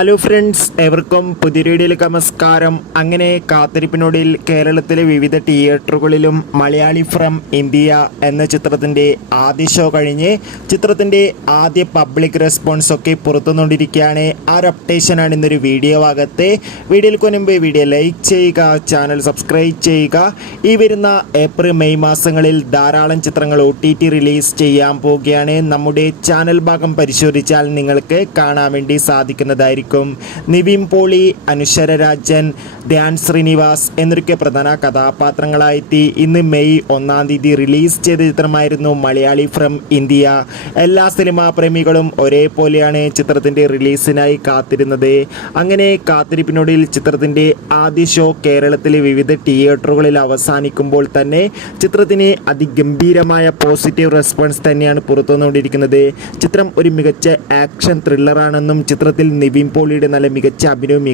Hello friends, എവർക്കും പുതിയ വീഡിയോയിലേക്ക് നമസ്കാരം. അങ്ങനെ കാത്തിരിപ്പിനൊടിയിൽ കേരളത്തിലെ വിവിധ തിയേറ്ററുകളിലും മലയാളി ഫ്രം ഇന്ത്യ എന്ന ചിത്രത്തിൻ്റെ ആദ്യ ഷോ കഴിഞ്ഞ് ചിത്രത്തിൻ്റെ ആദ്യ പബ്ലിക് റെസ്പോൺസ് ഒക്കെ പുറത്തുകൊണ്ടിരിക്കുകയാണ്. ആ ഒരു അപ്ഡേഷനാണ് ഇന്നൊരു വീഡിയോ ഭാഗത്ത്. വീഡിയോയ്ക്ക് മുൻപ് വീഡിയോ ലൈക്ക് ചെയ്യുക, ചാനൽ സബ്സ്ക്രൈബ് ചെയ്യുക. ഈ വരുന്ന ഏപ്രിൽ മെയ് മാസങ്ങളിൽ ധാരാളം ചിത്രങ്ങൾ OTT റിലീസ് ചെയ്യാൻ പോവുകയാണ്. നമ്മുടെ ചാനൽ ഭാഗം പരിശോധിച്ചാൽ നിങ്ങൾക്ക് കാണാൻ വേണ്ടി സാധിക്കുന്നതായിരിക്കും. നിവിൻ പോളി, അനുശ്വര രാജൻ, ധ്യാൻ ശ്രീനിവാസ് എന്നൊക്കെ പ്രധാന കഥാപാത്രങ്ങളായെത്തി ഇന്ന് മെയ് 1-ാം തീയതി റിലീസ് ചെയ്ത ചിത്രമായിരുന്നു മലയാളി ഫ്രം ഇന്ത്യ. എല്ലാ സിനിമാ പ്രേമികളും ഒരേപോലെയാണ് ചിത്രത്തിൻ്റെ റിലീസിനായി കാത്തിരുന്നത്. അങ്ങനെ കാത്തിരിപ്പിനൊടുവിൽ ചിത്രത്തിൻ്റെ ആദ്യ ഷോ കേരളത്തിലെ വിവിധ തിയേറ്ററുകളിൽ അവസാനിക്കുമ്പോൾ തന്നെ ചിത്രത്തിന് അതിഗംഭീരമായ പോസിറ്റീവ് റെസ്പോൺസ് തന്നെയാണ് പുറത്തുവന്നുകൊണ്ടിരിക്കുന്നത്. ചിത്രം ഒരു മികച്ച ആക്ഷൻ ത്രില്ലറാണെന്നും ചിത്രത്തിൽ നിവിൻ പോളിയുടെ നല്ല മികച്ച അഭിനയം